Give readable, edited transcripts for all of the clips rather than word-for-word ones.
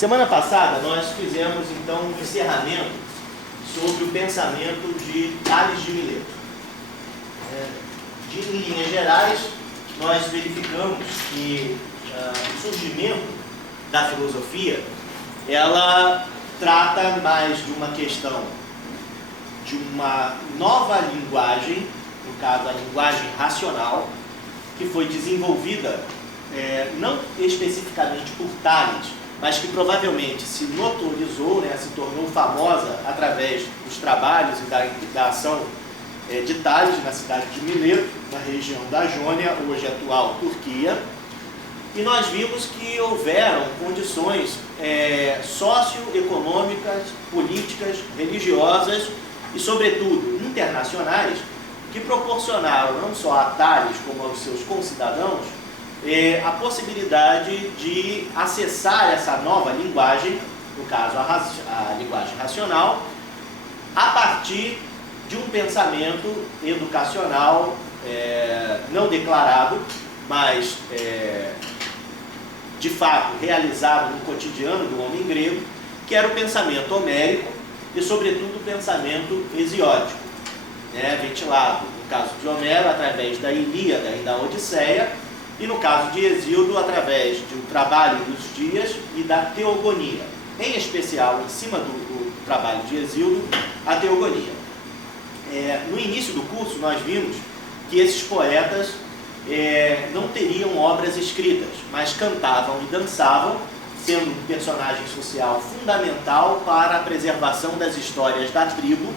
Semana passada nós fizemos então um encerramento sobre o pensamento de Tales de Mileto. Em linhas gerais, nós verificamos que o surgimento da filosofia, ela trata mais de uma questão de uma nova linguagem, no caso a linguagem racional, que foi desenvolvida não especificamente por Tales, mas que provavelmente se notorizou, se tornou famosa através dos trabalhos e da ação de Tales na cidade de Mileto, na região da Jônia, hoje atual Turquia. E nós vimos que houveram condições socioeconômicas, políticas, religiosas e, sobretudo, internacionais, que proporcionaram não só a Tales como aos seus concidadãos a possibilidade de acessar essa nova linguagem, no caso a linguagem racional, a partir de um pensamento educacional não declarado, mas de fato realizado no cotidiano do homem grego, que era o pensamento homérico e, sobretudo, o pensamento hesiódico, ventilado, no caso de Homero, através da Ilíada e da Odisseia, e no caso de Hesíodo, através do trabalho dos dias e da teogonia, em especial, em cima do trabalho de Hesíodo, a teogonia. No início do curso, nós vimos que esses poetas não teriam obras escritas, mas cantavam e dançavam, sendo um personagem social fundamental para a preservação das histórias da tribo,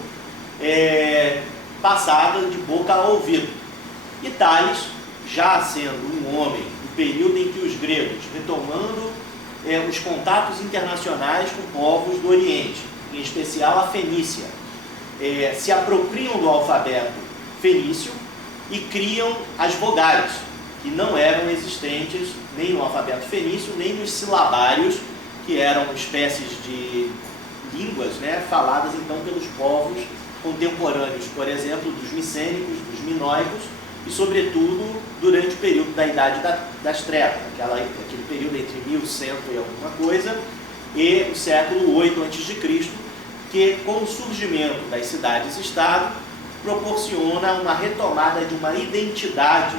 passada de boca a ouvido. E Tales, já sendo um homem do período em que os gregos, retomando os contatos internacionais com povos do Oriente, em especial a Fenícia, se apropriam do alfabeto fenício e criam as vogais, que não eram existentes nem no alfabeto fenício, nem nos silabários, que eram espécies de línguas faladas então pelos povos contemporâneos, por exemplo, dos micênicos, dos minoicos, e sobretudo durante o período da Idade das Trevas, aquele período entre 1100 e alguma coisa e o século 8 a.C., que com o surgimento das cidades-estado proporciona uma retomada de uma identidade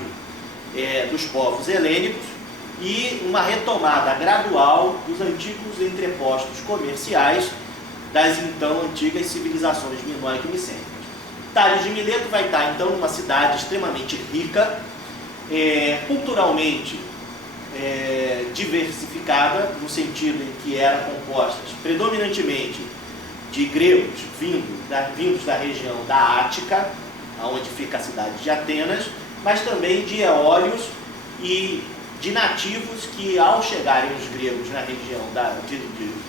dos povos helênicos e uma retomada gradual dos antigos entrepostos comerciais das então antigas civilizações minoica e micênica. Tales de Mileto vai estar então numa cidade extremamente rica, culturalmente diversificada, no sentido em que eram compostas predominantemente de gregos vindos da região da Ática, onde fica a cidade de Atenas, mas também de eólios e de nativos que, ao chegarem os gregos na região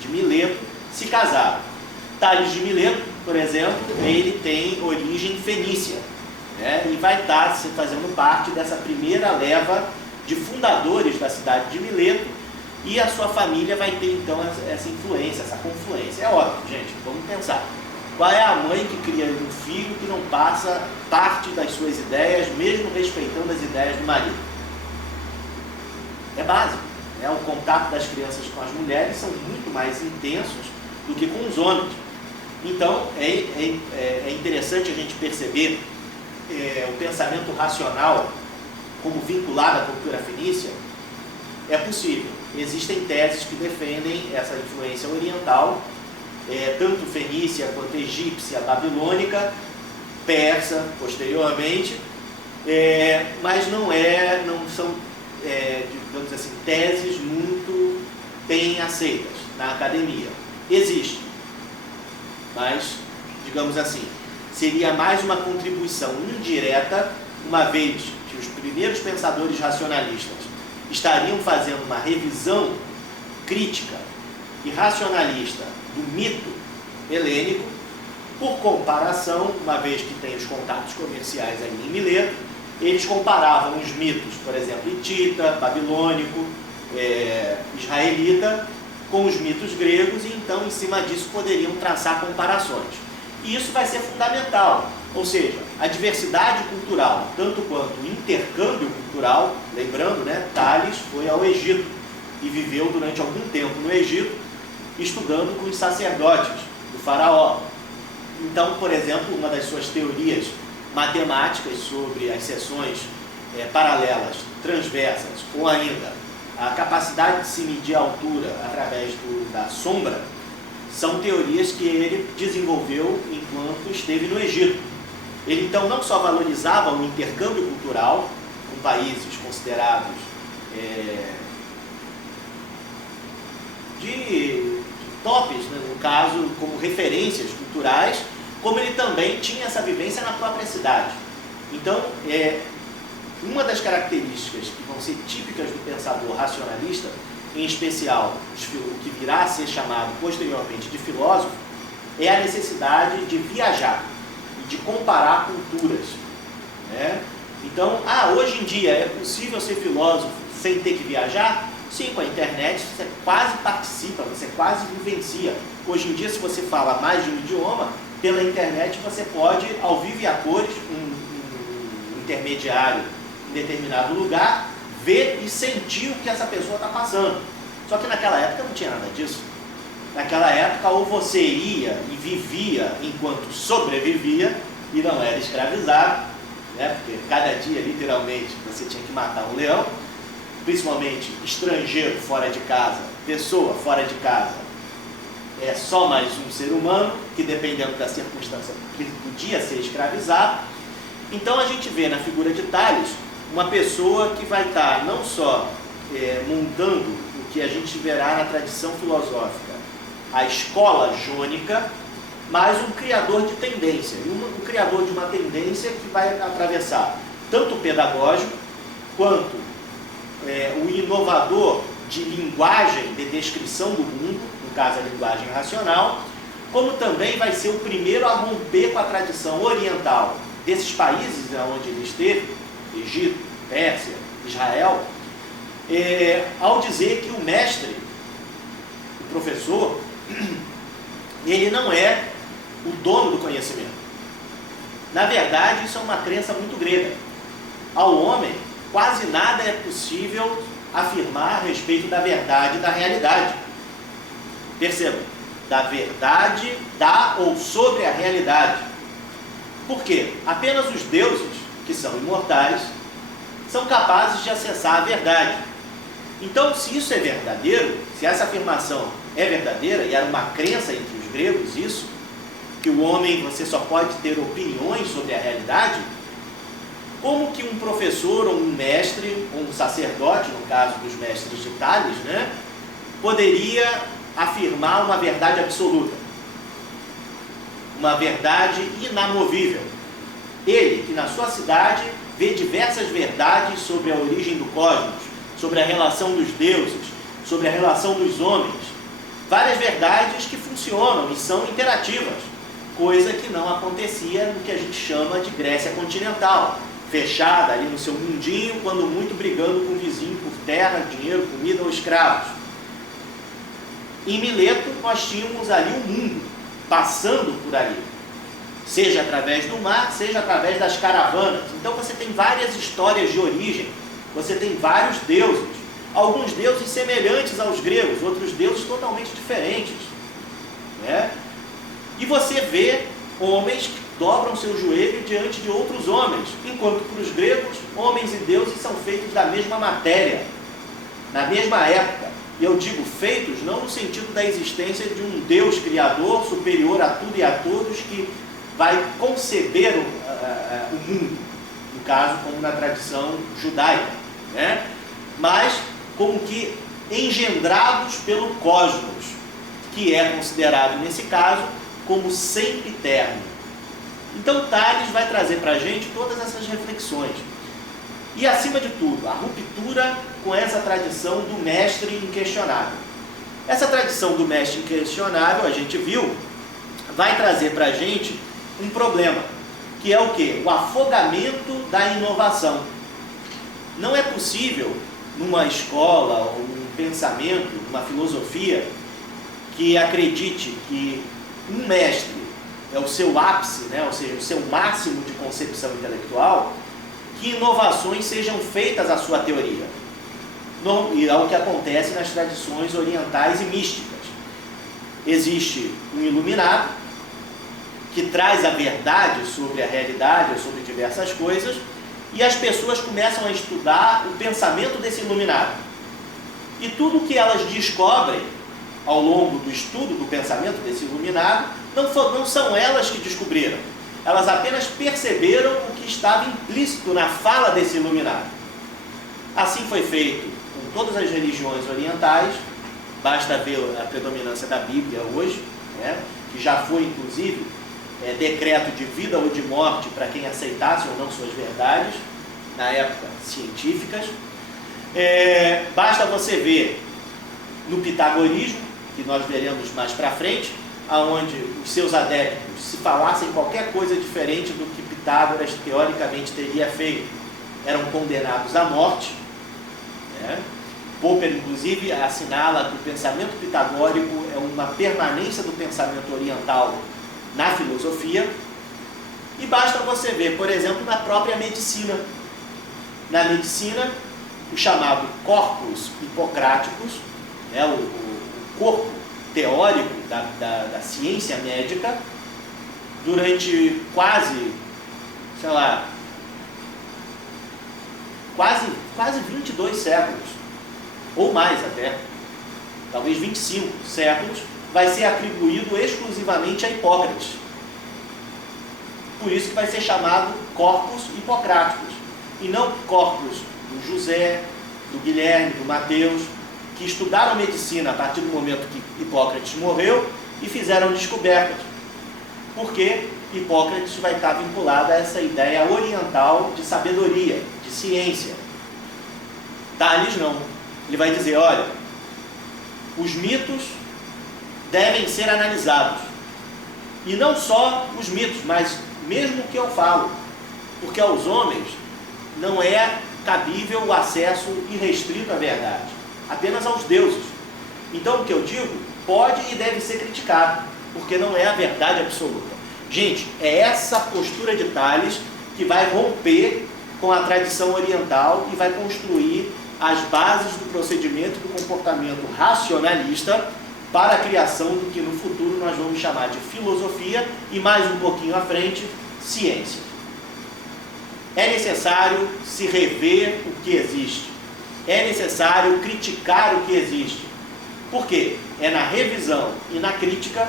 de Mileto, se casaram. Tales de Mileto, por exemplo, ele tem origem fenícia, e vai estar fazendo parte dessa primeira leva de fundadores da cidade de Mileto, e a sua família vai ter então essa influência, essa confluência. É óbvio, gente, vamos pensar. Qual é a mãe que cria um filho que não passa parte das suas ideias, mesmo respeitando as ideias do marido? É básico. O contato das crianças com as mulheres são muito mais intensos do que com os homens. Então, é interessante a gente perceber o pensamento racional como vinculado à cultura fenícia. É possível. Existem teses que defendem essa influência oriental, tanto fenícia quanto egípcia, babilônica, persa, posteriormente, mas não são, digamos assim, teses muito bem aceitas na academia. Existe, mas, digamos assim, seria mais uma contribuição indireta, uma vez que os primeiros pensadores racionalistas estariam fazendo uma revisão crítica e racionalista do mito helênico, por comparação, uma vez que tem os contatos comerciais ali em Mileto, eles comparavam os mitos, por exemplo, hitita, babilônico, israelita, com os mitos gregos, e então em cima disso poderiam traçar comparações. E isso vai ser fundamental, ou seja, a diversidade cultural, tanto quanto o intercâmbio cultural. Lembrando, Tales foi ao Egito e viveu durante algum tempo no Egito, estudando com os sacerdotes do faraó. Então, por exemplo, uma das suas teorias matemáticas sobre as seções paralelas, transversas, ou ainda a capacidade de se medir a altura através da sombra, são teorias que ele desenvolveu enquanto esteve no Egito. Ele então não só valorizava o intercâmbio cultural com países considerados de tops, né, no caso, como referências culturais, como ele também tinha essa vivência na própria cidade. Então, uma das características que vão ser típicas do pensador racionalista, em especial o que virá a ser chamado posteriormente de filósofo, é a necessidade de viajar e de comparar culturas, né? Então, hoje em dia é possível ser filósofo sem ter que viajar? Sim, com a internet você quase participa, você quase vivencia. Hoje em dia, se você fala mais de um idioma, pela internet você pode, ao vivo e a cores, um intermediário em determinado lugar, ver e sentir o que essa pessoa está passando. Só que naquela época não tinha nada disso. Naquela época, ou você ia e vivia enquanto sobrevivia e não era escravizado, né? Porque cada dia, literalmente, você tinha que matar um leão, principalmente estrangeiro fora de casa, pessoa fora de casa, é só mais um ser humano que, dependendo da circunstância, podia ser escravizado. Então a gente vê na figura de Tales uma pessoa que vai estar não só montando o que a gente verá na tradição filosófica, a escola jônica, mas um criador de tendência, um criador de uma tendência que vai atravessar tanto o pedagógico quanto o inovador de linguagem, de descrição do mundo, no caso a linguagem racional, como também vai ser o primeiro a romper com a tradição oriental desses países onde ele esteve, Egito, Pérsia, Israel, ao dizer que o mestre, o professor, ele não é o dono do conhecimento. Na verdade, isso é uma crença muito grega. Ao homem, quase nada é possível afirmar a respeito da verdade e da realidade. Percebam, da verdade, da ou sobre a realidade. Por quê? Apenas os deuses, que são imortais, são capazes de acessar a verdade. Então, se isso é verdadeiro, se essa afirmação é verdadeira, e era uma crença entre os gregos isso, que o homem, você só pode ter opiniões sobre a realidade, como que um professor, ou um mestre, ou um sacerdote, no caso dos mestres de Tales, né, poderia afirmar uma verdade absoluta, uma verdade inamovível? Ele, que na sua cidade vê diversas verdades sobre a origem do cosmos, sobre a relação dos deuses, sobre a relação dos homens, várias verdades que funcionam e são interativas, coisa que não acontecia no que a gente chama de Grécia continental, fechada ali no seu mundinho, quando muito brigando com o vizinho por terra, dinheiro, comida ou escravos. Em Mileto nós tínhamos ali o mundo passando por ali, seja através do mar, seja através das caravanas. Então você tem várias histórias de origem, você tem vários deuses, alguns deuses semelhantes aos gregos, outros deuses totalmente diferentes, né? E você vê homens que dobram seu joelho diante de outros homens, enquanto para os gregos, homens e deuses são feitos da mesma matéria, na mesma época. E eu digo feitos não no sentido da existência de um Deus criador superior a tudo e a todos que vai conceber o mundo, no caso como na tradição judaica, né? Mas como que engendrados pelo cosmos, que é considerado nesse caso como sempiterno. Então Tales vai trazer para a gente todas essas reflexões. E acima de tudo, a ruptura com essa tradição do mestre inquestionável. Essa tradição do mestre inquestionável, a gente viu, vai trazer para a gente um problema, que é o quê? O afogamento da inovação. Não é possível, numa escola, ou num pensamento, numa filosofia, que acredite que um mestre é o seu ápice, né? Ou seja, o seu máximo de concepção intelectual, que inovações sejam feitas à sua teoria. E é o que acontece nas tradições orientais e místicas. existe um iluminado que traz a verdade sobre a realidade, sobre diversas coisas, e as pessoas começam a estudar o pensamento desse iluminado. E tudo que elas descobrem ao longo do estudo do pensamento desse iluminado, não são elas que descobriram. Elas apenas perceberam o que estava implícito na fala desse iluminado. Assim foi feito com todas as religiões orientais. Basta ver a predominância da Bíblia hoje, né, que já foi inclusive decreto de vida ou de morte para quem aceitasse ou não suas verdades, na época científicas. Basta você ver no pitagorismo, que nós veremos mais para frente, aonde os seus adeptos, se falassem qualquer coisa diferente do que Pitágoras teoricamente teria feito, eram condenados à morte, né? Popper, inclusive, assinala que o pensamento pitagórico é uma permanência do pensamento oriental na filosofia. E basta você ver, por exemplo, na própria medicina. Na medicina, o chamado corpus hipocráticos, né, o corpo teórico da ciência médica, durante quase 22 séculos, ou mais até, talvez 25 séculos, vai ser atribuído exclusivamente a Hipócrates. Por isso que vai ser chamado corpus hipocráticos, e não corpus do José, do Guilherme, do Mateus, que estudaram medicina a partir do momento que Hipócrates morreu e fizeram descobertas. Porque Hipócrates vai estar vinculado a essa ideia oriental de sabedoria, de ciência. Tales não. Ele vai dizer, olha, os mitos devem ser analisados. E não só os mitos, mas mesmo o que eu falo. Porque aos homens não é cabível o acesso irrestrito à verdade. Apenas aos deuses. Então o que eu digo pode e deve ser criticado, porque não é a verdade absoluta. Gente, é essa postura de Tales que vai romper com a tradição oriental e vai construir as bases do procedimento do comportamento racionalista para a criação do que no futuro nós vamos chamar de filosofia e mais um pouquinho à frente, ciência. É necessário se rever o que existe. É necessário criticar o que existe. Por quê? É na revisão e na crítica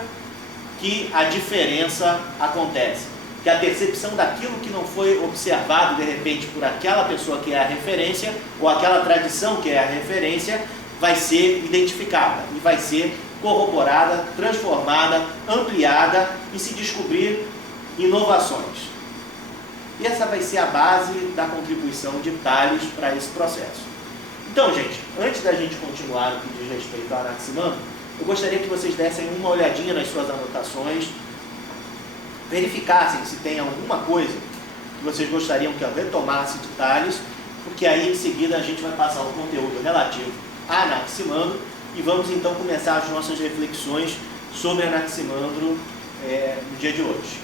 que a diferença acontece. Que a percepção daquilo que não foi observado de repente por aquela pessoa que é a referência, ou aquela tradição que é a referência, vai ser identificada e vai ser corroborada, transformada, ampliada e se descobrir inovações. E essa vai ser a base da contribuição de Tales para esse processo. Então, gente, antes da gente continuar no que diz respeito ao Anaximandro, eu gostaria que vocês dessem uma olhadinha nas suas anotações, verificassem se tem alguma coisa que vocês gostariam que eu retomasse de Tales, porque aí em seguida a gente vai passar o conteúdo relativo a Anaximandro e vamos então começar as nossas reflexões sobre Anaximandro no dia de hoje.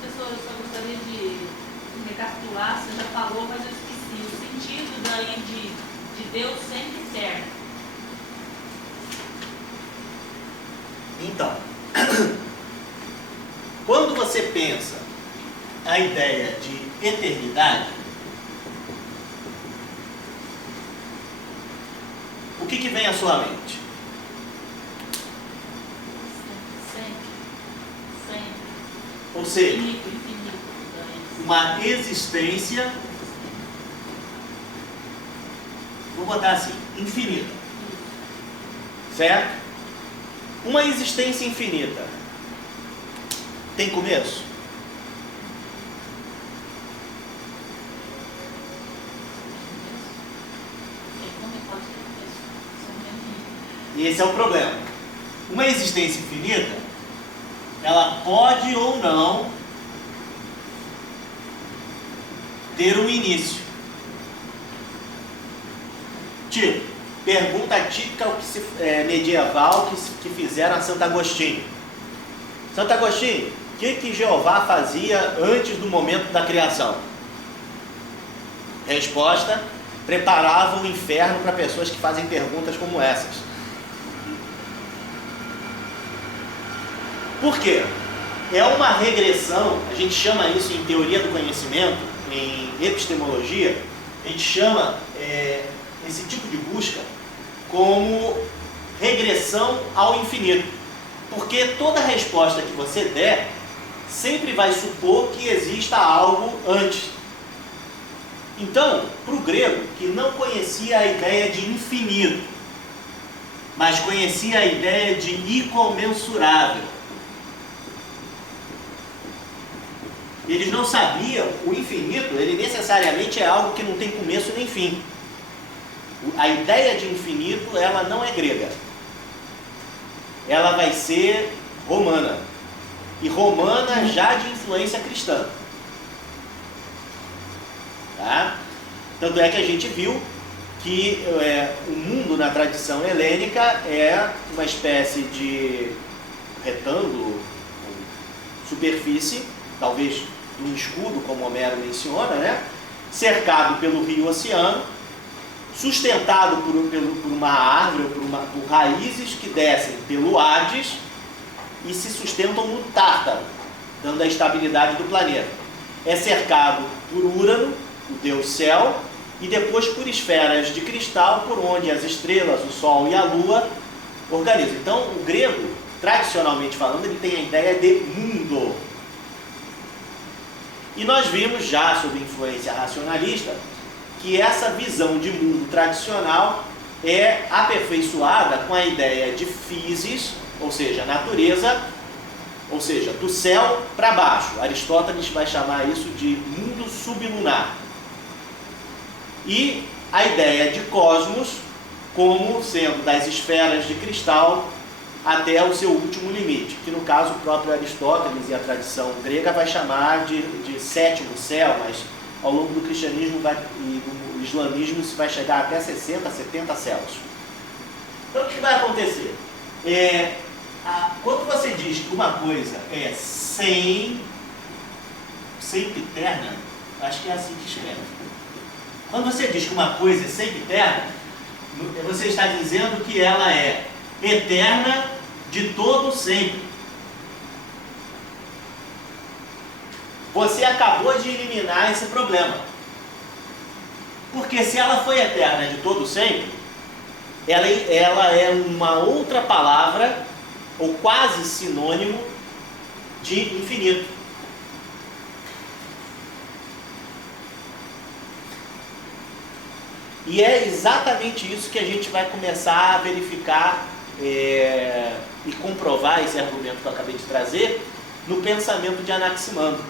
Professor, eu só gostaria de recapitular, você já falou, mas eu esqueci, o sentido daí de Deus sempre eterno. Então, quando você pensa a ideia de eternidade, o que vem à sua mente? Sempre. Ou seja, Infinito. uma existência, vou botar assim, infinita. Certo? Uma existência infinita tem começo? E esse é o problema. Uma existência infinita, ela pode ou não ter um início. Tipo, pergunta típica medieval que fizeram a Santo Agostinho. Santo Agostinho, o que Jeová fazia antes do momento da criação? Resposta: preparava o inferno para pessoas que fazem perguntas como essas. Por quê? É uma regressão, a gente chama isso em teoria do conhecimento, em epistemologia, a gente chama esse tipo de busca como regressão ao infinito. Porque toda resposta que você der sempre vai supor que exista algo antes. Então, para o grego, que não conhecia a ideia de infinito, mas conhecia a ideia de incomensurável, eles não sabiam, o infinito, ele necessariamente é algo que não tem começo nem fim. A ideia de infinito, ela não é grega. Ela vai ser romana. E romana já de influência cristã. Tá? Tanto é que a gente viu que o mundo na tradição helênica é uma espécie de retângulo, superfície, talvez de um escudo, como Homero menciona, né? Cercado pelo rio Oceano, sustentado por uma árvore, por raízes que descem pelo Hades e se sustentam no Tártaro, dando a estabilidade do planeta. É cercado por Urano, o deus céu, e depois por esferas de cristal, por onde as estrelas, o Sol e a Lua organizam. Então, o grego, tradicionalmente falando, ele tem a ideia de mundo. E nós vimos já, sob influência racionalista, que essa visão de mundo tradicional é aperfeiçoada com a ideia de physis, ou seja, natureza, ou seja, do céu para baixo. Aristóteles vai chamar isso de mundo sublunar. E a ideia de cosmos como sendo das esferas de cristal até o seu último limite, que no caso o próprio Aristóteles e a tradição grega vai chamar de sétimo céu, mas ao longo do cristianismo e do islamismo isso vai chegar até 60, 70 céus. Então o que vai acontecer? Quando você diz que uma coisa é sempiterna, acho que é assim que escreve. Quando você diz que uma coisa é sempiterna, você está dizendo que ela é eterna de todo sempre. Você acabou de eliminar esse problema. Porque se ela foi eterna de todo sempre, ela é uma outra palavra, ou quase sinônimo, de infinito. E é exatamente isso que a gente vai começar a verificar e comprovar esse argumento que eu acabei de trazer no pensamento de Anaximandro.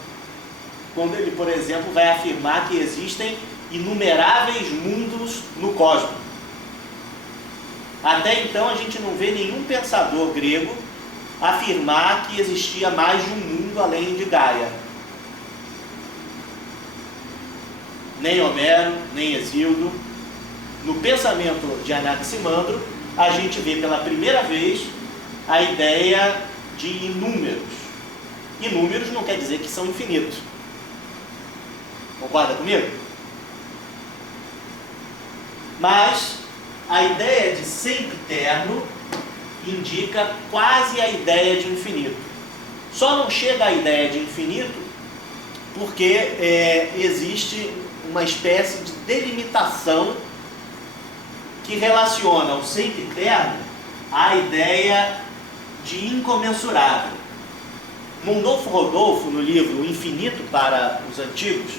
Quando ele, por exemplo, vai afirmar que existem inumeráveis mundos no cosmos. Até então a gente não vê nenhum pensador grego afirmar que existia mais de um mundo além de Gaia. Nem Homero, nem Hesíodo. No pensamento de Anaximandro, a gente vê pela primeira vez a ideia de inúmeros. Inúmeros não quer dizer que são infinitos. Concorda comigo? Mas a ideia de sempiterno indica quase a ideia de infinito. Só não chega à ideia de infinito porque existe uma espécie de delimitação que relaciona o sempiterno à ideia de incomensurável. Mondolfo Rodolfo, no livro O Infinito para os Antigos,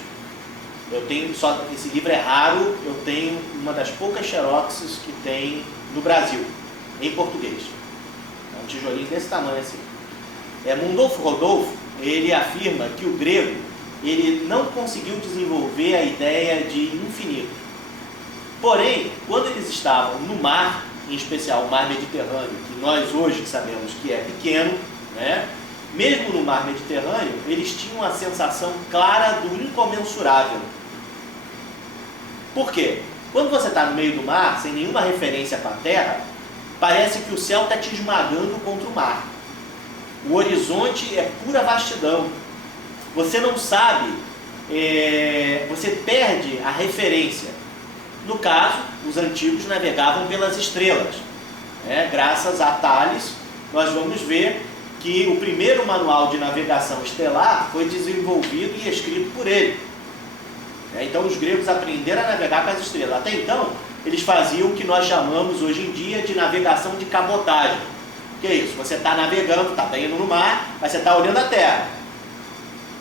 esse livro é raro, eu tenho uma das poucas xeroxes que tem no Brasil, em português. É um tijolinho desse tamanho assim. Mondolfo Rodolfo, ele afirma que o grego, ele não conseguiu desenvolver a ideia de infinito. Porém, quando eles estavam no mar, em especial o mar Mediterrâneo, que nós hoje sabemos que é pequeno, né? Mesmo no mar Mediterrâneo, eles tinham a sensação clara do incomensurável. Por quê? Quando você está no meio do mar, sem nenhuma referência com a terra, parece que o céu está te esmagando contra o mar. O horizonte é pura vastidão. Você não sabe, você perde a referência. No caso, os antigos navegavam pelas estrelas. Graças a Thales, nós vamos ver que o primeiro manual de navegação estelar foi desenvolvido e escrito por ele. Então os gregos aprenderam a navegar com as estrelas. Até então, eles faziam o que nós chamamos hoje em dia de navegação de cabotagem. O que é isso? Você está navegando, está indo no mar, mas você está olhando a terra.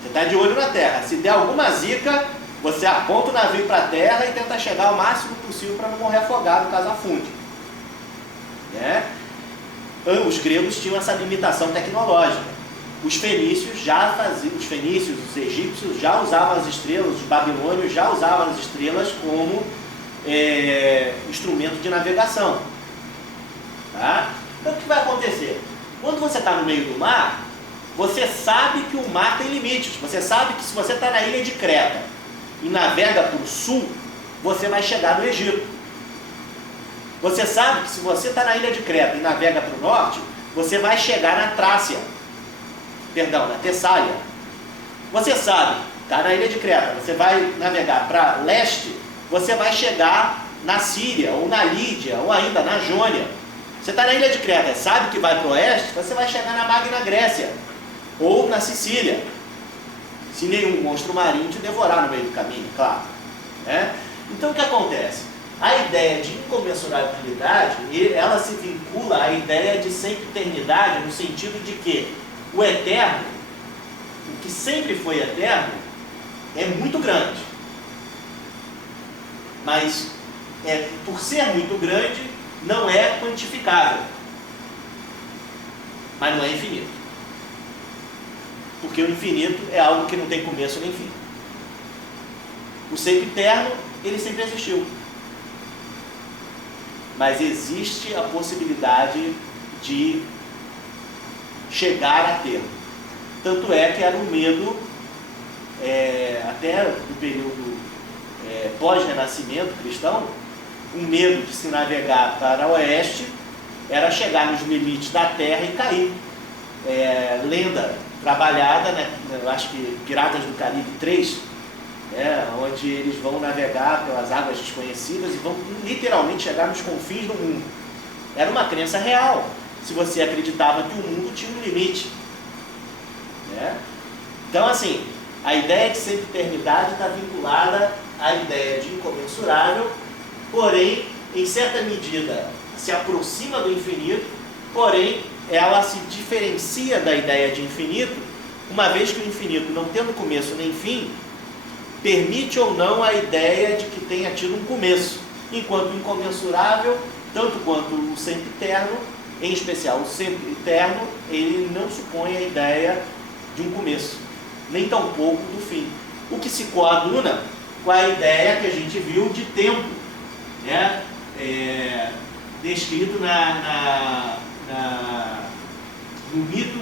Você está de olho na terra. Se der alguma zica, você aponta o navio para a terra e tenta chegar o máximo possível para não morrer afogado caso afunde. Os gregos tinham essa limitação tecnológica. Os fenícios já faziam, os egípcios já usavam as estrelas, os babilônios já usavam as estrelas como instrumento de navegação. Tá? Então o que vai acontecer? Quando você está no meio do mar, você sabe que o mar tem limites. Você sabe que se você está na ilha de Creta e navega para o sul, você vai chegar no Egito. Você sabe que se você está na ilha de Creta e navega para o norte, você vai chegar na Trácia. Perdão, na Tessália. Você sabe, está na ilha de Creta, você vai navegar para leste, você vai chegar na Síria, ou na Lídia, ou ainda na Jônia. Você está na ilha de Creta, sabe que vai para o oeste, você vai chegar na Magna Grécia, ou na Sicília. Se nenhum monstro marinho te devorar no meio do caminho, claro. Então o que acontece? A ideia de incomensurabilidade, ela se vincula à ideia de sempiternidade, no sentido de que o eterno, o que sempre foi eterno, é muito grande. Mas, por ser muito grande, não é quantificável. Mas não é infinito. Porque o infinito é algo que não tem começo nem fim. O sempiterno, ele sempre existiu. Mas existe a possibilidade de chegar a ter. Tanto é que era um medo, até no período pós-renascimento cristão, um medo de se navegar para o oeste era chegar nos limites da terra e cair. Lenda trabalhada, né, eu acho que Piratas do Caribe 3, onde eles vão navegar pelas águas desconhecidas e vão literalmente chegar nos confins do mundo. Era uma crença real, se você acreditava que o mundo tinha um limite. Então, assim, a ideia de sempiternidade está vinculada à ideia de incomensurável, porém, em certa medida, se aproxima do infinito, porém, ela se diferencia da ideia de infinito, uma vez que o infinito, não tendo começo nem fim, permite ou não a ideia de que tenha tido um começo, enquanto o incomensurável, tanto quanto o sempiterno, em especial o sempiterno, ele não supõe a ideia de um começo, nem tampouco do fim. O que se coaduna com a ideia que a gente viu de tempo, descrito no mito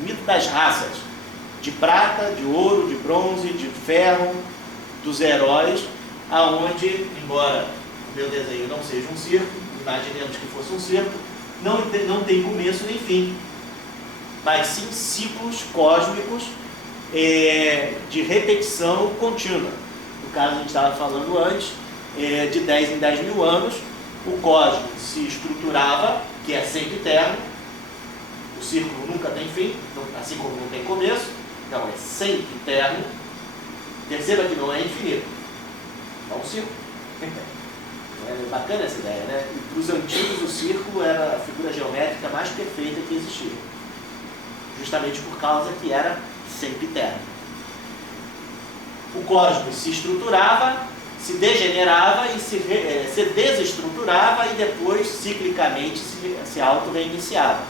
mito das raças, de prata, de ouro, de bronze, de ferro, dos heróis, aonde, embora o meu desenho não seja um circo, imaginemos que fosse um circo, não tem começo nem fim, mas sim ciclos cósmicos de repetição contínua. No caso, a gente estava falando antes, de 10 em 10 mil anos, o cosmos se estruturava, que é sempre eterno, o círculo nunca tem fim, assim como não tem começo, então é sempre eterno. Perceba que não é infinito, é um círculo. É bacana essa ideia, né? E para os antigos o círculo era a figura geométrica mais perfeita que existia, justamente por causa que era sempre eterno. O cosmos se estruturava, se degenerava e se desestruturava e depois ciclicamente se auto-reiniciava.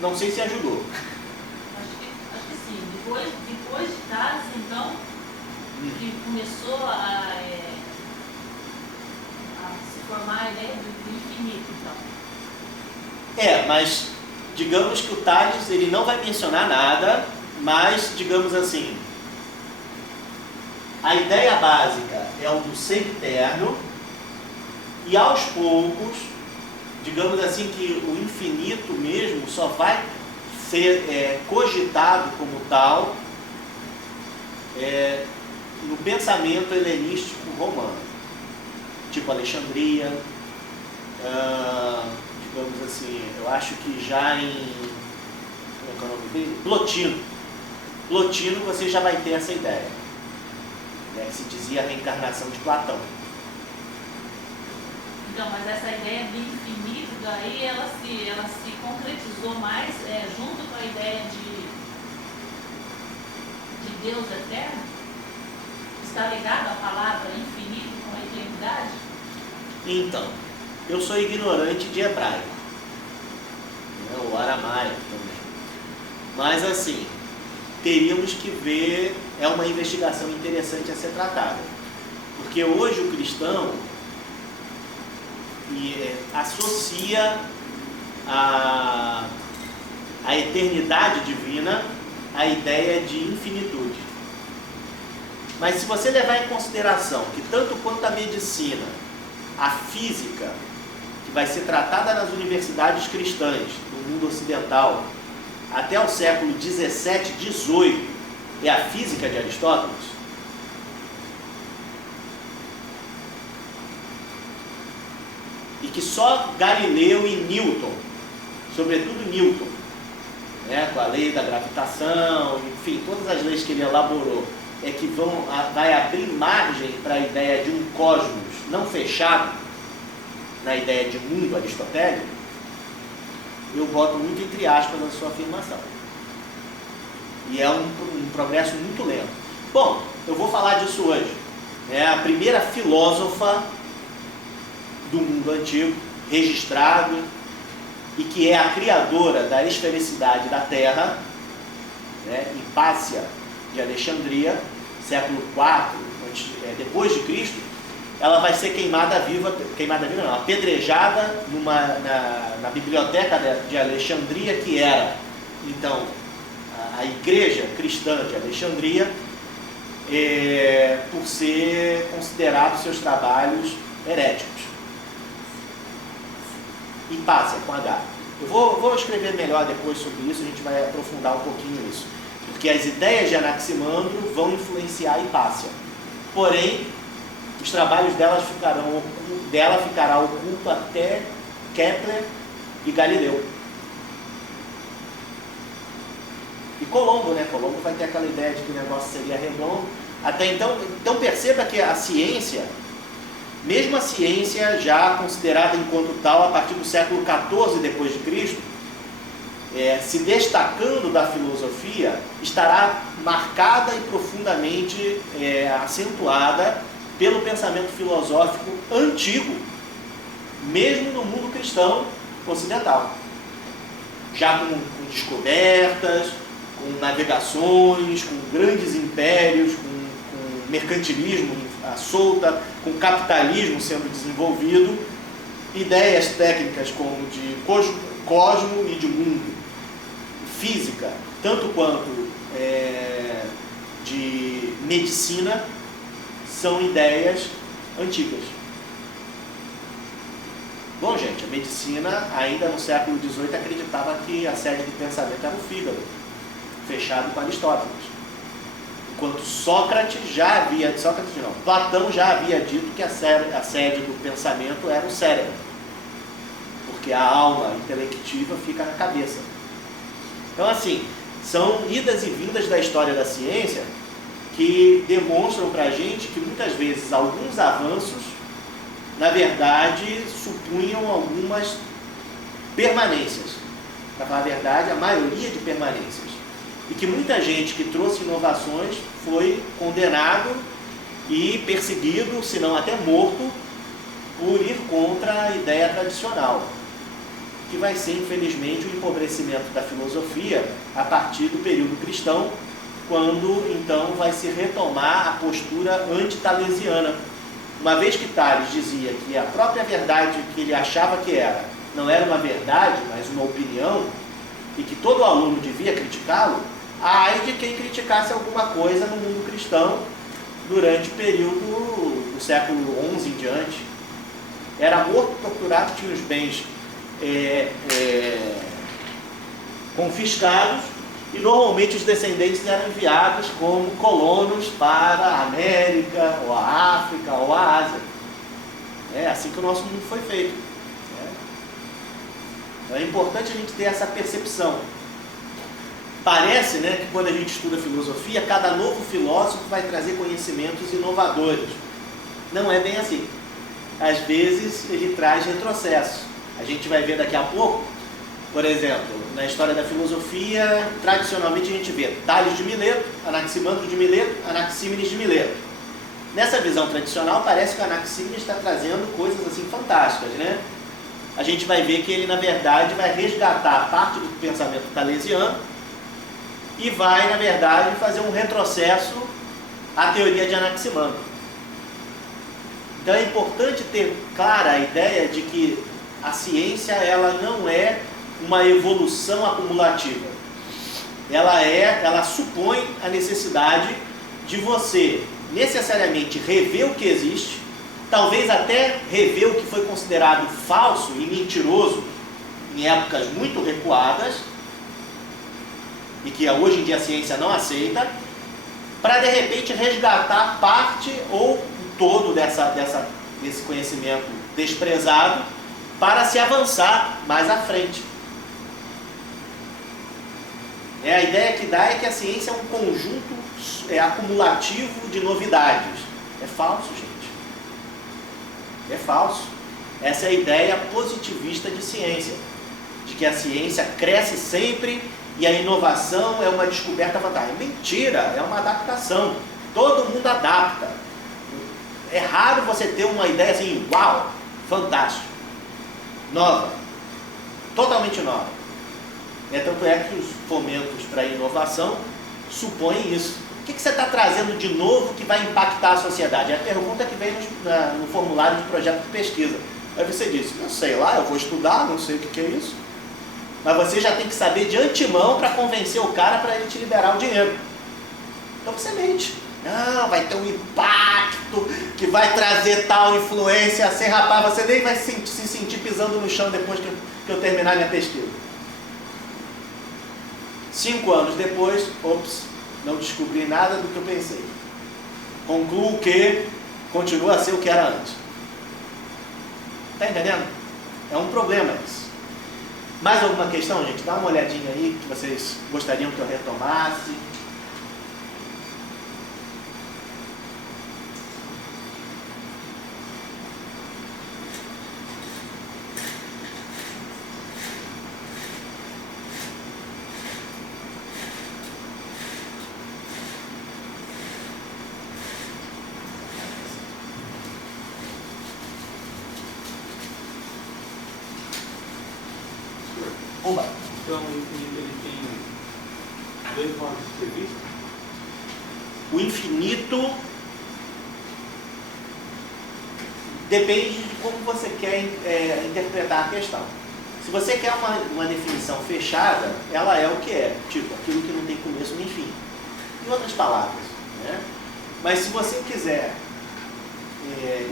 Não sei se ajudou. Acho que sim. Depois de Tales, então, que começou a se formar a ideia do infinito, então. Mas digamos que o Tales ele não vai mencionar nada, mas digamos assim, a ideia básica é o do sempiterno e aos poucos, digamos assim que o infinito mesmo só vai ser cogitado como tal no pensamento helenístico romano, tipo Alexandria, digamos assim, eu acho que já em, como é que é o nome dele? Plotino. Plotino você já vai ter essa ideia, né, que se dizia a reencarnação de Platão. Então, mas essa ideia do infinito, daí ela se concretizou mais junto com a ideia de Deus eterno? Está ligado à palavra infinito com a eternidade? Então, eu sou ignorante de hebraico, né, ou aramaico também. Mas assim, teríamos que ver, é uma investigação interessante a ser tratada. Porque hoje o cristão associa a eternidade divina à ideia de infinitude. Mas se você levar em consideração que tanto quanto a medicina, a física, que vai ser tratada nas universidades cristãs, no mundo ocidental, até o século 17, 18, é a física de Aristóteles, e que só Galileu e Newton, sobretudo Newton, né, com a lei da gravitação, enfim, todas as leis que ele elaborou, é que vai abrir margem para a ideia de um cosmos não fechado, na ideia de mundo aristotélico, eu boto muito entre aspas na sua afirmação. E é um progresso muito lento. Bom, eu vou falar disso hoje. É a primeira filósofa do mundo antigo, registrado, e que é a criadora da esfericidade da Terra, né, Hipácia de Alexandria, século IV, depois de Cristo. Ela vai ser queimada viva não, apedrejada na biblioteca de Alexandria, que era, então, a igreja cristã de Alexandria, por ser considerado seus trabalhos heréticos. Hipácia, com H. Eu vou escrever melhor depois sobre isso, a gente vai aprofundar um pouquinho isso. Porque as ideias de Anaximandro vão influenciar Hipácia. Porém, os trabalhos dela ficará oculto até Kepler e Galileu. E Colombo, né? Colombo vai ter aquela ideia de que o negócio seria redondo. Até então perceba que a ciência, mesmo a ciência já considerada enquanto tal a partir do século XIV depois de Cristo, se destacando da filosofia, estará marcada e profundamente acentuada pelo pensamento filosófico antigo, mesmo no mundo cristão ocidental, já com descobertas, com navegações, com grandes impérios, com mercantilismo à solta, com capitalismo sendo desenvolvido, ideias técnicas como de cosmo e de mundo, física, tanto quanto de medicina, são ideias antigas. Bom, gente, a medicina ainda no século XVIII acreditava que a sede do pensamento era o fígado, fechado com Aristóteles. Enquanto Platão já havia dito que a sede do pensamento era o cérebro, porque a alma intelectiva fica na cabeça. Então, assim, são idas e vindas da história da ciência que demonstram para a gente que muitas vezes alguns avanços, na verdade, supunham algumas permanências. Para falar a verdade, a maioria de permanências. E que muita gente que trouxe inovações foi condenado e perseguido, se não até morto, por ir contra a ideia tradicional, que vai ser, infelizmente, o empobrecimento da filosofia a partir do período cristão, quando, então, vai se retomar a postura anti-talesiana. Uma vez que Tales dizia que a própria verdade que ele achava que não era uma verdade, mas uma opinião, e que todo aluno devia criticá-lo, ai de quem criticasse alguma coisa no mundo cristão durante o período do século XI em diante. Era morto, torturado, tinha os bens confiscados, e normalmente os descendentes eram enviados como colonos para a América, ou a África, ou a Ásia. É assim que o nosso mundo foi feito. Então é importante a gente ter essa percepção. Parece, né, que quando a gente estuda filosofia, cada novo filósofo vai trazer conhecimentos inovadores. Não é bem assim. Às vezes ele traz retrocessos. A gente vai ver daqui a pouco, por exemplo, na história da filosofia, tradicionalmente a gente vê Tales de Mileto, Anaximandro de Mileto, Anaxímenes de Mileto. Nessa visão tradicional, parece que o Anaxímenes está trazendo coisas assim fantásticas, né? A gente vai ver que ele, na verdade, vai resgatar parte do pensamento talesiano e vai, na verdade, fazer um retrocesso à teoria de Anaximandro. Então é importante ter clara a ideia de que a ciência ela não é uma evolução acumulativa. Ela supõe a necessidade de você necessariamente rever o que existe, talvez até rever o que foi considerado falso e mentiroso em épocas muito recuadas, e que hoje em dia a ciência não aceita, para de repente resgatar parte ou todo desse conhecimento desprezado para se avançar mais à frente. A ideia que dá é que a ciência é um conjunto acumulativo de novidades. É falso, gente. É falso. Essa é a ideia positivista de ciência, de que a ciência cresce sempre e a inovação é uma descoberta fantástica. Mentira, é uma adaptação. Todo mundo adapta. É raro você ter uma ideia assim, uau, fantástico, nova, totalmente nova. Tanto é que os fomentos para a inovação supõem isso. O que você está trazendo de novo que vai impactar a sociedade? É a pergunta que vem no formulário de projeto de pesquisa. Aí você diz, não sei lá, eu vou estudar, não sei o que é isso. Mas você já tem que saber de antemão para convencer o cara para ele te liberar o dinheiro. Então você mente. Não, vai ter um impacto que vai trazer tal influência assim, rapaz, você nem vai se sentir pisando no chão depois que eu terminar minha pesquisa. 5 anos depois, ops, não descobri nada do que eu pensei. Concluo que continua a ser o que era antes. Está entendendo? É um problema isso. Mais alguma questão, gente? Dá uma olhadinha aí que vocês gostariam que eu retomasse. Oba. Então, ele tem 2 modos de ser visto? O infinito depende de como você quer interpretar a questão. Se você quer uma definição fechada, ela é o que é, tipo, aquilo que não tem começo nem fim. Em outras palavras, né? Mas se você quiser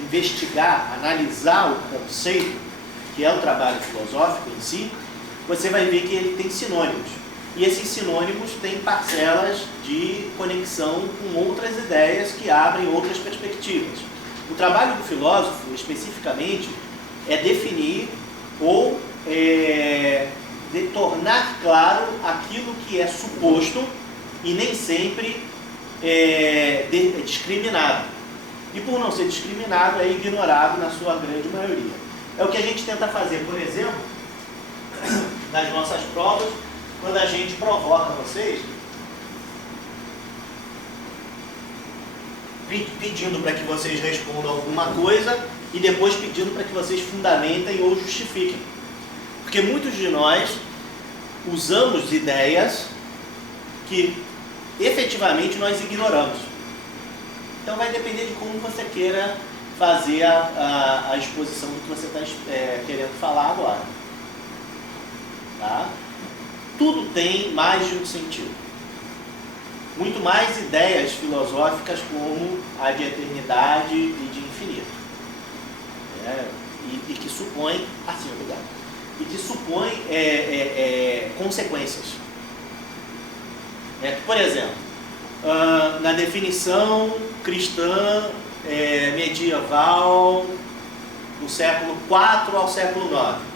investigar, analisar o conceito, que é o trabalho filosófico em si, você vai ver que ele tem sinônimos. E esses sinônimos têm parcelas de conexão com outras ideias que abrem outras perspectivas. O trabalho do filósofo, especificamente, é definir ou de tornar claro aquilo que é suposto e nem sempre discriminado. E por não ser discriminado, é ignorado na sua grande maioria. É o que a gente tenta fazer, por exemplo, nas nossas provas, quando a gente provoca vocês, pedindo para que vocês respondam alguma coisa e depois pedindo para que vocês fundamentem ou justifiquem. Porque muitos de nós usamos ideias que efetivamente nós ignoramos. Então vai depender de como você queira fazer a exposição do que você está querendo falar agora. Tá? Tudo tem mais de um sentido. Muito mais ideias filosóficas como a de eternidade e de infinito. E que supõem, assim, obrigado, e que supõem consequências. Por exemplo, na definição cristã medieval do século IV ao século IX,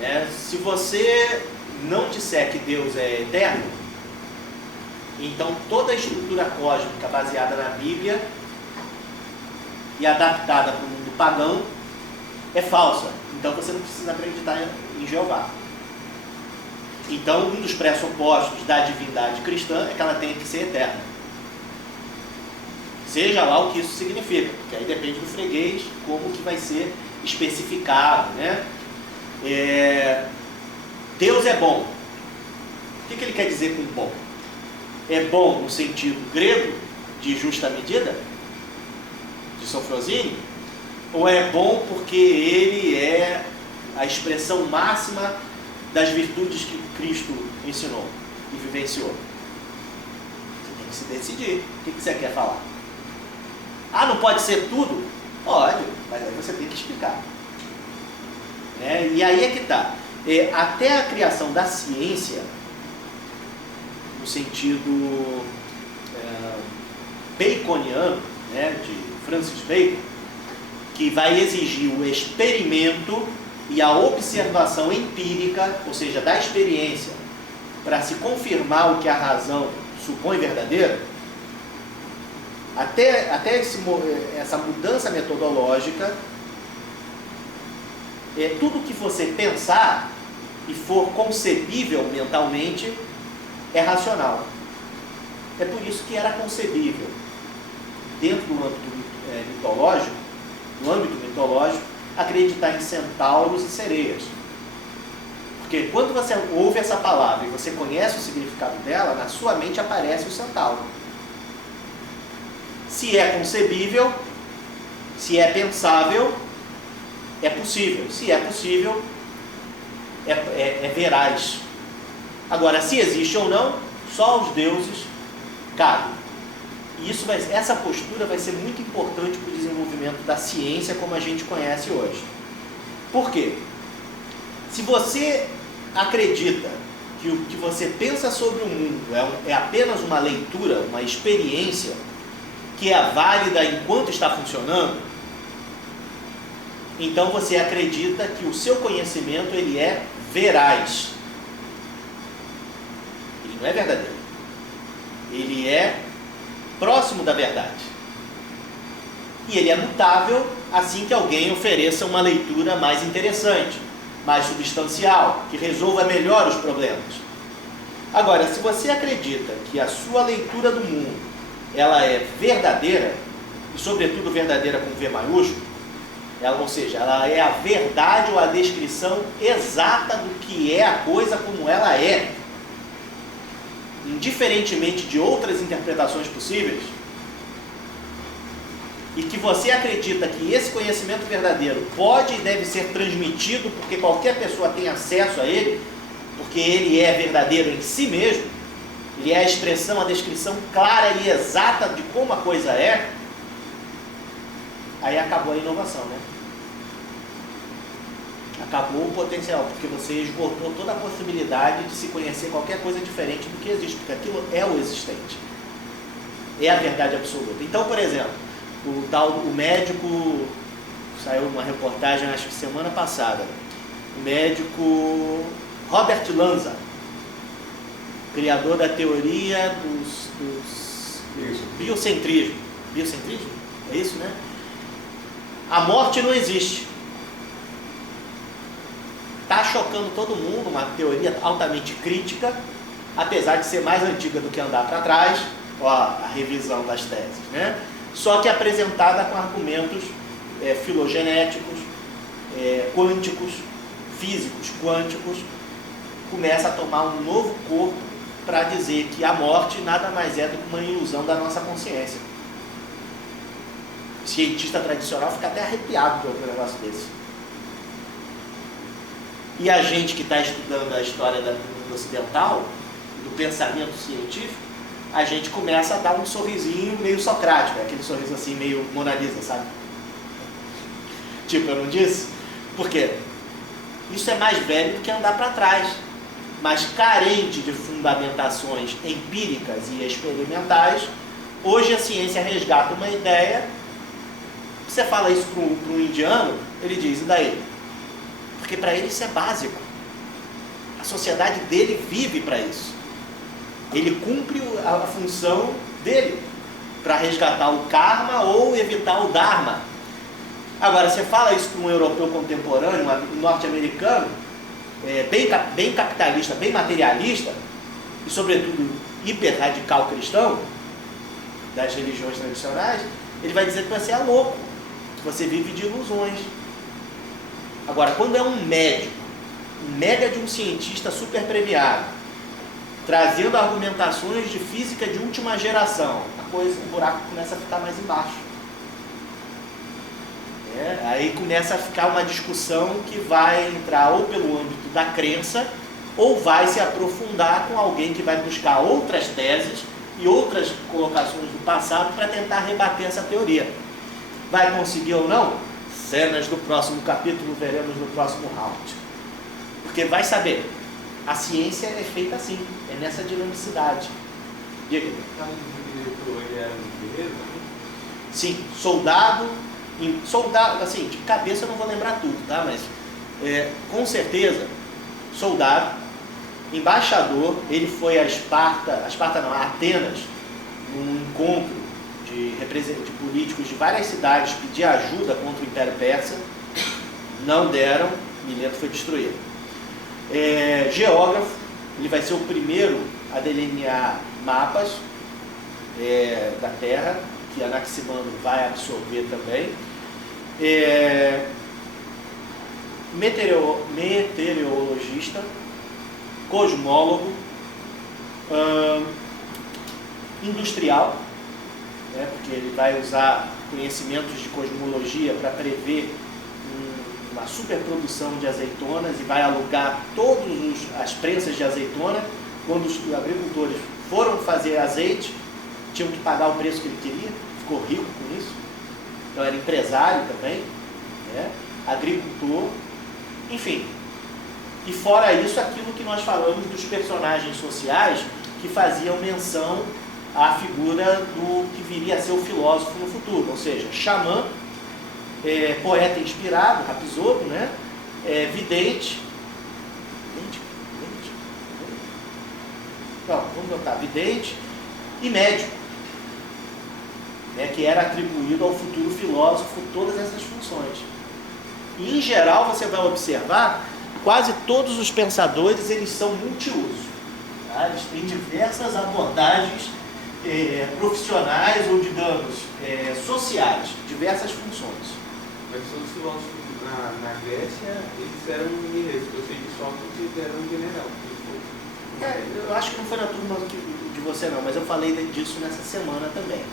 né? Se você não disser que Deus é eterno, então toda a estrutura cósmica baseada na Bíblia e adaptada para o mundo pagão é falsa. Então você não precisa acreditar em Jeová. Então um dos pressupostos da divindade cristã é que ela tenha que ser eterna. Seja lá o que isso significa, porque aí depende do freguês como que vai ser especificado, né? Deus é bom. O que ele quer dizer com bom? É bom no sentido grego, de justa medida, de Sofrosine, ou é bom porque ele é a expressão máxima das virtudes que Cristo ensinou e vivenciou? Você tem que se decidir. O que você quer falar? Ah, não pode ser tudo? Pode, mas aí você tem que explicar. E aí é que está. Até a criação da ciência, no sentido baconiano, né, de Francis Bacon, que vai exigir o experimento e a observação empírica, ou seja, da experiência, para se confirmar o que a razão supõe verdadeiro, até essa mudança metodológica, tudo que você pensar e for concebível mentalmente é racional. É por isso que era concebível, dentro do âmbito mitológico, acreditar em centauros e sereias. Porque quando você ouve essa palavra e você conhece o significado dela, na sua mente aparece o centauro. Se é concebível, se é pensável, é possível. Se é possível, é veraz. Agora, se existe ou não, só aos deuses cabe. E essa postura vai ser muito importante para o desenvolvimento da ciência como a gente conhece hoje. Por quê? Se você acredita que o que você pensa sobre o mundo é apenas uma leitura, uma experiência, que é válida enquanto está funcionando, então você acredita que o seu conhecimento ele é veraz. Ele não é verdadeiro. Ele é próximo da verdade. E ele é mutável assim que alguém ofereça uma leitura mais interessante, mais substancial, que resolva melhor os problemas. Agora, se você acredita que a sua leitura do mundo ela é verdadeira, e sobretudo verdadeira com V maiúsculo, ou seja, ela é a verdade ou a descrição exata do que é a coisa como ela é, indiferentemente de outras interpretações possíveis, e que você acredita que esse conhecimento verdadeiro pode e deve ser transmitido porque qualquer pessoa tem acesso a ele, porque ele é verdadeiro em si mesmo, ele é a expressão, a descrição clara e exata de como a coisa é, aí acabou a inovação, né? Acabou o potencial, porque você esgotou toda a possibilidade de se conhecer qualquer coisa diferente do que existe, porque aquilo é o existente. É a verdade absoluta. Então, por exemplo, o médico, saiu uma reportagem, acho que semana passada, o médico Robert Lanza, criador da teoria dos biocentrismo. Biocentrismo? É isso, né? A morte não existe. Está chocando todo mundo, uma teoria altamente crítica, apesar de ser mais antiga do que andar para trás, ó, a revisão das teses, né? Só que apresentada com argumentos filogenéticos, quânticos, físicos quânticos, começa a tomar um novo corpo para dizer que a morte nada mais é do que uma ilusão da nossa consciência. O cientista tradicional fica até arrepiado de ouvir um negócio desse. E a gente que está estudando a história do mundo ocidental, do pensamento científico, a gente começa a dar um sorrisinho meio socrático, aquele sorriso assim meio Mona Lisa, sabe? Tipo, eu não disse? Por quê? Isso é mais velho do que andar para trás, mas carente de fundamentações empíricas e experimentais. Hoje a ciência resgata uma ideia, você fala isso para um indiano, ele diz, e daí? Porque para ele isso é básico. sociedade dele vive para isso. Ele cumpre a função dele, para resgatar o karma ou evitar o dharma. Agora, você fala isso para um europeu contemporâneo, um norte-americano, bem capitalista, bem materialista, e sobretudo hiper radical cristão, das religiões tradicionais, ele vai dizer que você é louco, que você vive de ilusões. Agora, quando é um médico, um mega de um cientista super premiado, trazendo argumentações de física de última geração, o buraco começa a ficar mais embaixo. Aí começa a ficar uma discussão que vai entrar ou pelo âmbito da crença, ou vai se aprofundar com alguém que vai buscar outras teses e outras colocações do passado para tentar rebater essa teoria. Vai conseguir ou não? Cenas do próximo capítulo veremos no próximo round. Porque vai saber, a ciência é feita assim, é nessa dinamicidade. Diga. Ele era um guerreiro? Sim, soldado, assim, de cabeça eu não vou lembrar tudo, tá? Mas com certeza, soldado, embaixador, ele foi a Atenas, num encontro de políticos de várias cidades pedir ajuda contra o Império Persa, não deram, Mileto foi destruído. Geógrafo, ele vai ser o primeiro a delinear mapas da Terra, que Anaximandro vai absorver também. Meteorologista, cosmólogo, industrial, porque ele vai usar conhecimentos de cosmologia para prever uma superprodução de azeitonas e vai alugar todas as prensas de azeitona. Quando os agricultores foram fazer azeite, tinham que pagar o preço que ele queria, ficou rico com isso. Então era empresário também, agricultor, enfim. E fora isso, aquilo que nós falamos dos personagens sociais que faziam menção à figura do que viria a ser o filósofo no futuro, ou seja, xamã, poeta inspirado, Rapisodo, vidente, vamos botar vidente e médico, que era atribuído ao futuro filósofo todas essas funções. E, em geral, você vai observar, quase todos os pensadores eles são multiuso. Tá? Eles têm diversas abordagens profissionais ou, digamos, sociais, diversas funções. Mas os filósofos na Grécia, eles eram guerreiros, eu sei que Sócrates era um general. Eu acho que não foi na turma de você não, mas eu falei disso nessa semana também.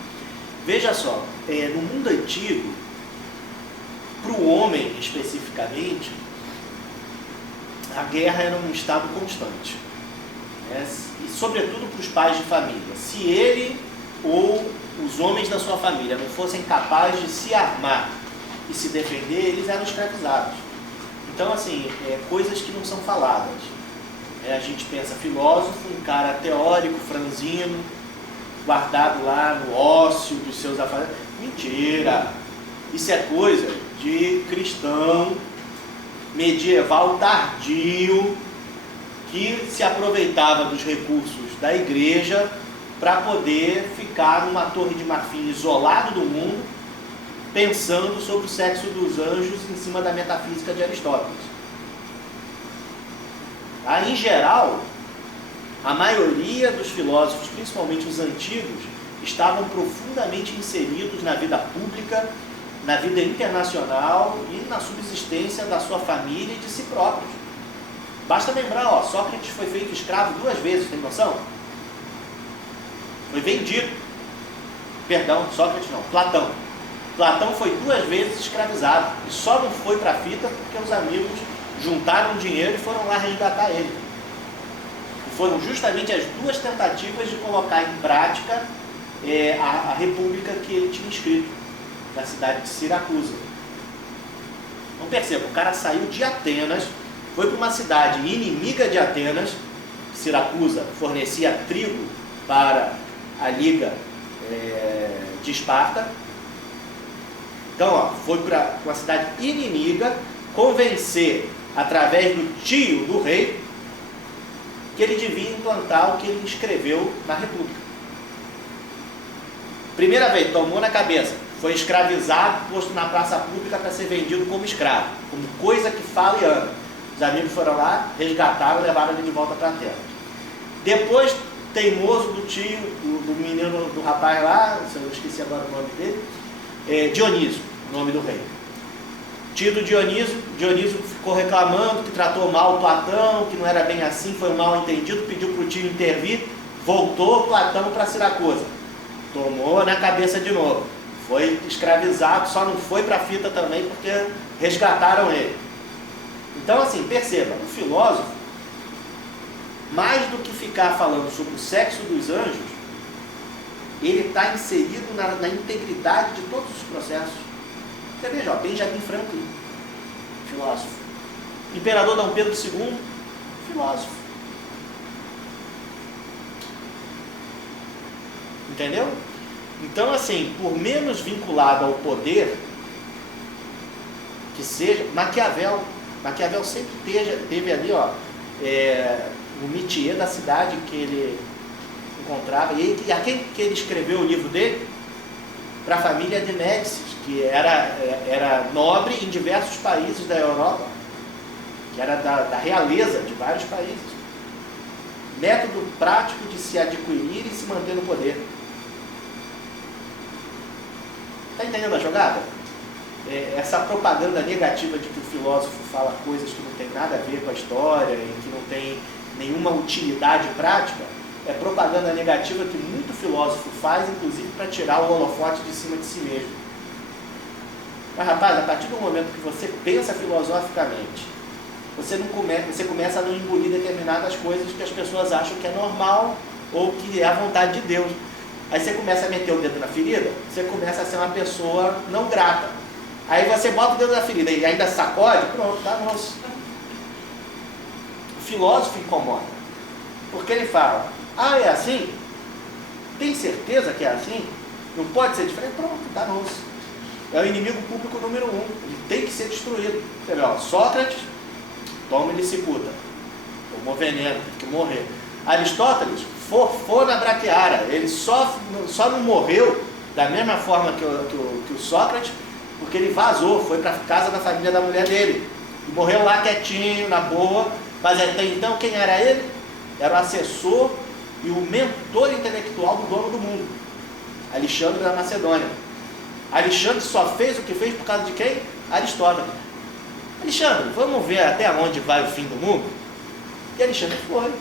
Veja só, no mundo antigo, para o homem especificamente, a guerra era um estado constante. E sobretudo para os pais de família. Se ele ou os homens da sua família não fossem capazes de se armar e se defender, eles eram escravizados. Então, assim, coisas que não são faladas. A gente pensa filósofo, um cara teórico, franzino, guardado lá no ócio dos seus afazeres. Mentira! Isso é coisa de cristão medieval tardio que se aproveitava dos recursos da igreja para poder ficar numa torre de marfim isolado do mundo, pensando sobre o sexo dos anjos em cima da metafísica de Aristóteles. Em geral, a maioria dos filósofos, principalmente os antigos, estavam profundamente inseridos na vida pública, na vida internacional e na subsistência da sua família e de si próprios. Basta lembrar, Sócrates foi feito escravo 2 vezes, tem noção? Foi vendido. Perdão, Sócrates não, Platão. Platão foi 2 vezes escravizado e só não foi para a fita porque os amigos juntaram dinheiro e foram lá resgatar ele. E foram justamente as 2 tentativas de colocar em prática a república que ele tinha escrito, na cidade de Siracusa. Então perceba, o cara saiu de Atenas, foi para uma cidade inimiga de Atenas. Siracusa fornecia trigo para a Liga de Esparta. Então, foi para uma cidade inimiga convencer, através do tio do rei, que ele devia implantar o que ele escreveu na República. Primeira vez, tomou na cabeça, foi escravizado, posto na praça pública para ser vendido como escravo, como coisa que fala e anda. Os amigos foram lá, resgataram e levaram ele de volta para a terra. Depois, teimoso do tio, do menino, do rapaz lá, eu esqueci agora o nome dele, Dionísio, o nome do rei. Tio do Dionísio ficou reclamando que tratou mal Platão, que não era bem assim, foi um mal entendido, pediu para o tio intervir, voltou Platão para Siracusa. Tomou na cabeça de novo. Foi escravizado, só não foi para a fita também porque resgataram ele. Então, assim, perceba, o filósofo, mais do que ficar falando sobre o sexo dos anjos, ele está inserido na integridade de todos os processos. Você veja, ó, Benjamin Franklin, filósofo. Imperador Dom Pedro II, filósofo. Entendeu? Então, assim, por menos vinculado ao poder que seja, Maquiavel sempre teve ali, ó, o métier da cidade que ele encontrava, e a quem que ele escreveu o livro dele? Para a família de Médicis, que era nobre em diversos países da Europa, que era da realeza de vários países. Método prático de se adquirir e se manter no poder. Está entendendo a jogada? Essa propaganda negativa de que o filósofo fala coisas que não tem nada a ver com a história e que não tem nenhuma utilidade prática, é propaganda negativa que muito filósofo faz, inclusive para tirar o holofote de cima de si mesmo. Mas, rapaz, a partir do momento que você pensa filosoficamente, você começa a não engolir determinadas coisas que as pessoas acham que é normal ou que é a vontade de Deus. Aí você começa a meter o dedo na ferida, você começa a ser uma pessoa não grata. Aí você bota o dedo na ferida e ainda sacode, pronto, dá nosso. O filósofo incomoda, porque ele fala, é assim? Tem certeza que é assim? Não pode ser diferente? Pronto, dá nosso. É o inimigo público número 1, ele tem que ser destruído. Você vê, ó, Sócrates, toma ele cicuta, tomou veneno, tem que morrer. Aristóteles, forfou na braquiária, ele só não morreu da mesma forma que o Sócrates, porque ele vazou, foi para a casa da família da mulher dele, e morreu lá quietinho, na boa, mas até então quem era ele? Era o assessor e o mentor intelectual do dono do mundo, Alexandre da Macedônia. Alexandre só fez o que fez por causa de quem? Aristóteles. Alexandre, vamos ver até onde vai o fim do mundo? E Alexandre foi.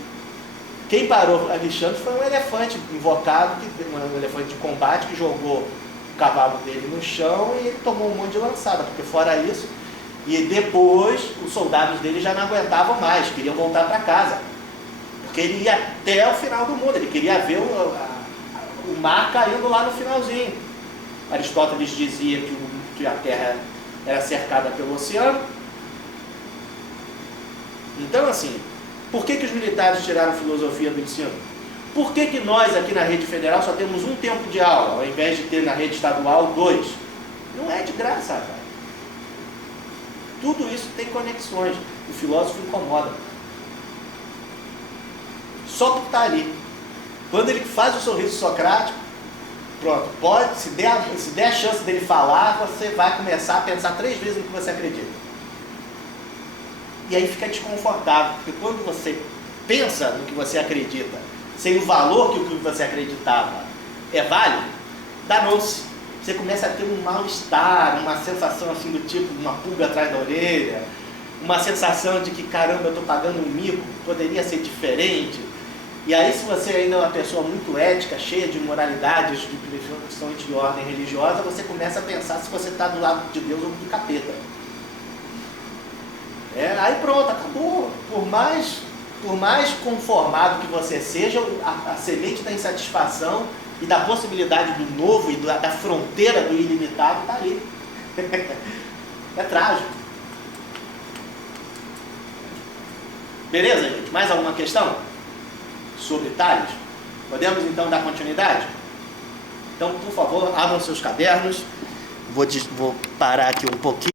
Quem parou Alexandre foi um elefante invocado, um elefante de combate que jogou o cavalo dele no chão e ele tomou um monte de lançada, porque fora isso, e depois os soldados dele já não aguentavam mais, queriam voltar para casa, porque ele ia até o final do mundo, ele queria ver o mar caindo lá no finalzinho. Aristóteles dizia que a Terra era cercada pelo oceano. Então, assim, por que os militares tiraram filosofia do ensino? Por que nós aqui na rede federal só temos um tempo de aula, ao invés de ter na rede estadual 2? Não é de graça, cara. Tudo isso tem conexões. O filósofo incomoda. Só por estar ali. Quando ele faz o sorriso socrático, pronto, pode, se der a chance dele falar, você vai começar a pensar 3 vezes no que você acredita. E aí fica desconfortável, porque quando você pensa no que você acredita, sem o valor que o que você acreditava é válido, danou-se. Você começa a ter um mal-estar, uma sensação assim do tipo, uma pulga atrás da orelha, uma sensação de que, caramba, eu estou pagando um mico, poderia ser diferente. E aí, se você ainda é uma pessoa muito ética, cheia de moralidades, principalmente de ordem religiosa, você começa a pensar se você está do lado de Deus ou do capeta. Aí pronto, acabou. Por mais conformado que você seja, a semente da insatisfação e da possibilidade do novo e da fronteira do ilimitado está ali. É trágico. Beleza, gente? Mais alguma questão sobre Tales? Podemos então dar continuidade? Então, por favor, abram seus cadernos. Vou parar aqui um pouquinho.